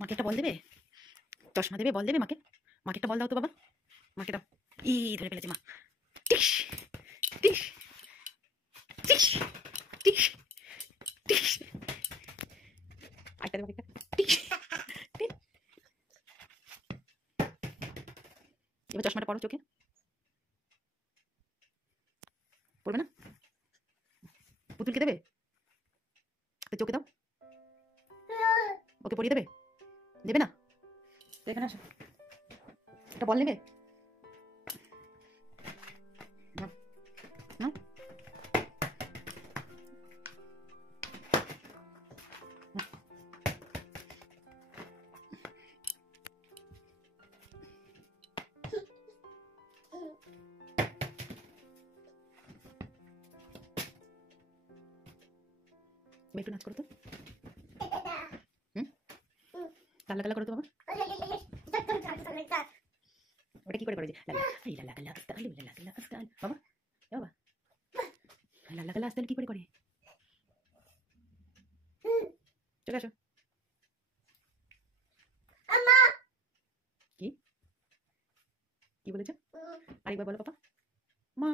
মাকে একটা বল দেবে, চশমা দেবে, বল দেবে মাকে। মাকে একটা বল দাও তো বাবা, মাকে দাও। ধরে ফেলেছে মা। টিস টিস টিস টিস টিস। আরেকটা দেবো, আরেকটা। টিস টিস। এবার চশমাটা পরো চোখে। পড়বে না? পুতুলকে দেবে? তো চোখে দাও, ওকে পরিয়ে দেবে? দেবে না? তো এখানে আসো, একটা বল নেবে? নাও, নাও। এবার একটু নাচ করো তো। হুম, লাল্লা গাল্লা করো তো বাবা। ওটা কি করে করে যে লাল্লা, এই লাল্লা গাল্লা আস্তে আলু, লাল্লা গাল্লা আস্তে আলু বাবা। এ বাবা, লাল্লা গাল্লা আস্তে আলু কি করে করে? চলে আসো। কি কি বলেছো? আরেকবার বলো পাপা। মা।